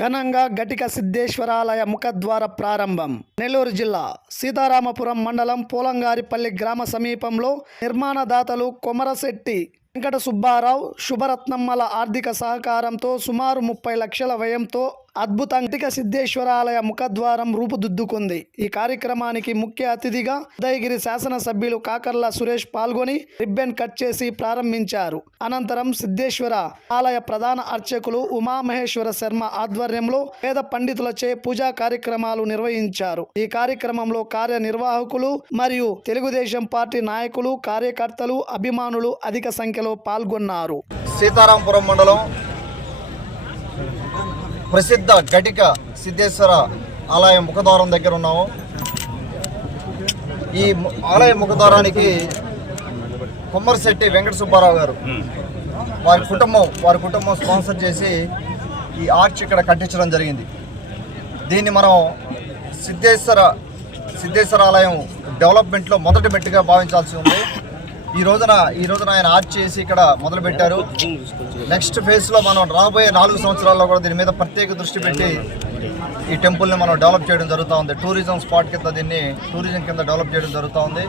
ఘనంగా ఘటిక సిద్ధేశ్వరాలయ ముఖద్వార ప్రారంభం. నెల్లూరు జిల్లా సీతారామపురం మండలం పోలంగారిపల్లి గ్రామ సమీపంలో నిర్మాణదాతలు కొమరశెట్టి వెంకట సుబ్బారావు, శుభరత్నమ్మల ఆర్థిక సహకారంతో సుమారు 30 లక్షల వ్యయంతో అద్భుత ఘటిక సిద్ధేశ్వరాలయ ముఖద్వారం రూపుదిద్దుకుంది. ఈ కార్యక్రమానికి ముఖ్య అతిథిగా ఉదయగిరి శాసనసభ్యులు కాకర్ల సురేష్ పాల్గొని రిబ్బన్ కట్ చేసి ప్రారంభించారు. అనంతరం సిద్ధేశ్వర ఆలయ ప్రధాన అర్చకులు ఉమామహేశ్వర శర్మ ఆధ్వర్యంలో వేద పండితులచే పూజా కార్యక్రమాలు నిర్వహించారు. ఈ కార్యక్రమంలో కార్యనిర్వాహకులు మరియు తెలుగుదేశం పార్టీ నాయకులు, కార్యకర్తలు, అభిమానులు అధిక సంఖ్యలో పాల్గొన్నారు. సీతారామపురం మండలం ప్రసిద్ధ ఘటిక సిద్ధేశ్వర ఆలయ ముఖద్వారం దగ్గర ఉన్నాము. ఈ ఆలయ ముఖద్వారానికి కొమ్మరశెట్టి వెంకట సుబ్బారావు గారు వారి కుటుంబం స్పాన్సర్ చేసి ఈ ఆర్చ్ ఇక్కడ కట్టించడం జరిగింది. దీన్ని మనం సిద్ధేశ్వర ఆలయం డెవలప్మెంట్లో మొదటి మెట్టుగా భావించాల్సి ఉంది. ఈ రోజున ఆయన ఆర్చ్ చేసి ఇక్కడ మొదలుపెట్టారు. నెక్స్ట్ ఫేజ్లో మనం రాబోయే 4 సంవత్సరాల్లో కూడా దీని మీద ప్రత్యేక దృష్టి పెట్టి ఈ టెంపుల్ని మనం డెవలప్ చేయడం జరుగుతూ ఉంది. టూరిజం స్పాట్ కింద దీన్ని టూరిజం కింద డెవలప్ చేయడం జరుగుతూ ఉంది.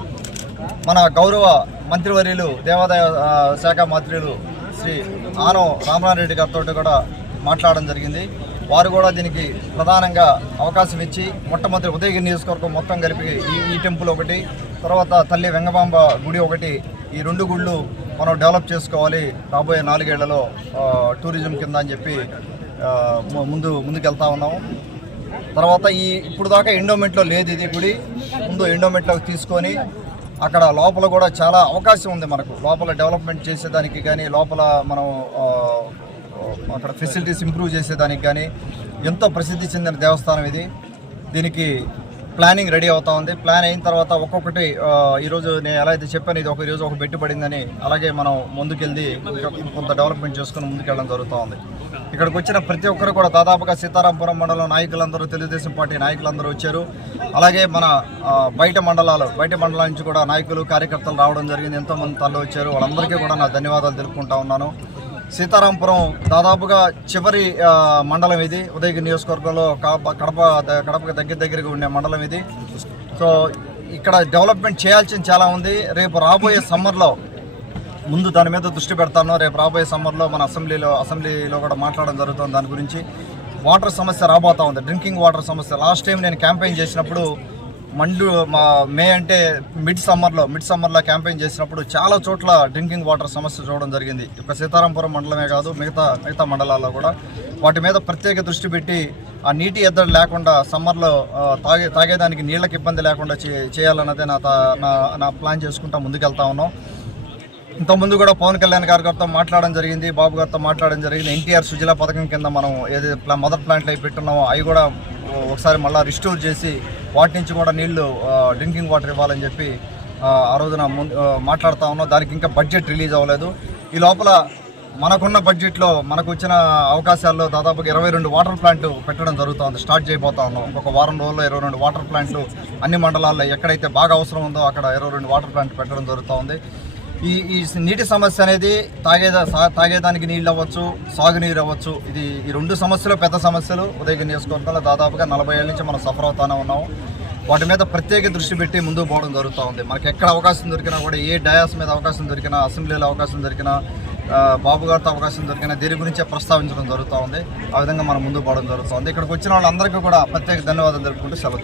మన గౌరవ మంత్రివర్యులు, దేవాదాయ శాఖ మంత్రులు శ్రీ ఆనం రామనారెడ్డి గారితో కూడా మాట్లాడడం జరిగింది. వారు కూడా దీనికి ప్రధానంగా అవకాశం ఇచ్చి మొట్టమొదటి ఉదయగిరి నియోజకవర్గం మొత్తం కలిపి ఈ టెంపుల్ ఒకటి, తర్వాత తల్లి వెంగమాంబ గుడి ఒకటి, ఈ 2 గుళ్ళు మనం డెవలప్ చేసుకోవాలి రాబోయే 4 ఏళ్లలో టూరిజం కింద అని చెప్పి ముందుకెళ్తా ఉన్నాము. తర్వాత ఇప్పుడు దాకా ఎండోమెంట్లో లేదు ఇది గుడి. ముందు ఎండోమెంట్లోకి తీసుకొని అక్కడ లోపల కూడా చాలా అవకాశం ఉంది మనకు. లోపల డెవలప్మెంట్ చేసేదానికి కానీ, లోపల మనం అక్కడ ఫెసిలిటీస్ ఇంప్రూవ్ చేసేదానికి కానీ ఎంతో ప్రసిద్ధి చెందిన దేవస్థానం ఇది. దీనికి ప్లానింగ్ రెడీ అవుతా ఉంది. ప్లాన్ అయిన తర్వాత ఒక్కొక్కటి ఈరోజు నేను ఎలా అయితే చెప్పాను, ఇది ఈరోజు ఒక పెట్టుబడిందని, అలాగే మనం ముందుకెళ్ళి కొంత డెవలప్మెంట్ చేసుకుని ముందుకెళ్ళడం జరుగుతూ ఉంది. ఇక్కడికి వచ్చిన ప్రతి ఒక్కరు కూడా దాదాపుగా సీతారామపురం మండలం నాయకులందరూ, తెలుగుదేశం పార్టీ నాయకులందరూ వచ్చారు. అలాగే మన బయట మండలాల నుంచి కూడా నాయకులు, కార్యకర్తలు రావడం జరిగింది. ఎంతోమంది తల్లి వచ్చారు. వాళ్ళందరికీ కూడా నా ధన్యవాదాలు తెలుపుకుంటా ఉన్నాను. సీతారామపురం దాదాపుగా చివరి మండలం ఇది. ఉదయగిరి నియోజకవర్గంలో కడపకు దగ్గరగా ఉండే మండలం ఇది. సో ఇక్కడ డెవలప్మెంట్ చేయాల్సింది చాలా ఉంది. రేపు రాబోయే సమ్మర్లో ముందు దాని మీద దృష్టి పెడతాను. రేపు రాబోయే సమ్మర్లో మన అసెంబ్లీలో కూడా మాట్లాడడం జరుగుతుంది. దాని గురించి వాటర్ సమస్య రాబోతా ఉంది, డ్రింకింగ్ వాటర్ సమస్య. లాస్ట్ టైం నేను క్యాంపెయిన్ చేసినప్పుడు మే అంటే మిడ్ సమ్మర్లో క్యాంపెయిన్ చేసినప్పుడు చాలా చోట్ల డ్రింకింగ్ వాటర్ సమస్య చూడడం జరిగింది. ఒక సీతారామపురం మండలమే కాదు, మిగతా మండలాల్లో కూడా వాటి మీద ప్రత్యేక దృష్టి పెట్టి ఆ నీటి ఎద్దడి లేకుండా సమ్మర్లో తాగేదానికి నీళ్ళకి ఇబ్బంది లేకుండా చేయాలన్నదే నా ప్లాన్ చేసుకుంటా ముందుకెళ్తా ఉన్నాం. ఇంతకుముందు కూడా పవన్ కళ్యాణ్ గారితో మాట్లాడడం జరిగింది, బాబు గారితో మాట్లాడడం జరిగింది. ఎన్టీఆర్ సుజల పథకం కింద మనం ఏదైతే మొదటి ప్లాంట్లు అవి పెట్టున్నామో అవి కూడా ఒకసారి మళ్ళీ రిస్టోర్ చేసి వాటి నుంచి కూడా నీళ్లు డ్రింకింగ్ వాటర్ ఇవ్వాలని చెప్పి ఆ రోజున మాట్లాడుతూ ఉన్నాం. దానికి ఇంకా బడ్జెట్ రిలీజ్ అవ్వలేదు. ఈ లోపల మనకున్న బడ్జెట్లో మనకు వచ్చిన అవకాశాల్లో దాదాపుగా 22 వాటర్ ప్లాంట్లు పెట్టడం జరుగుతుంది. స్టార్ట్ చేయబోతా ఉన్నాం. ఇంకొక వారం రోజుల్లో 22 వాటర్ ప్లాంట్లు అన్ని మండలాల్లో ఎక్కడైతే బాగా అవసరం ఉందో అక్కడ 22 వాటర్ ప్లాంట్లు పెట్టడం జరుగుతూ ఉంది. ఈ నీటి సమస్య అనేది తాగేదానికి నీళ్ళు అవ్వచ్చు, సాగునీరు అవ్వచ్చు. ఈ 2 సమస్యలు పెద్ద సమస్యలు. ఉదయగిరి నియోజకవర్గంలో దాదాపుగా 40 ఏళ్ళ నుంచి మనం సఫర్ అవుతానే ఉన్నాము. వాటి మీద ప్రత్యేక దృష్టి పెట్టి ముందుకు పోవడం జరుగుతూ ఉంది. మనకి ఎక్కడ అవకాశం దొరికినా కూడా, ఏ డయాస్ మీద అవకాశం దొరికినా, అసెంబ్లీలో అవకాశం దొరికినా, బాబు గారితో అవకాశం దొరికినా దీని గురించే ప్రస్తావించడం జరుగుతూ ఉంది. ఆ విధంగా మనం ముందుకు పోవడం జరుగుతుంది. ఇక్కడికి వచ్చిన వాళ్ళందరికీ కూడా ప్రత్యేక ధన్యవాదాలు తెలుపుకుంటూ సెలవు.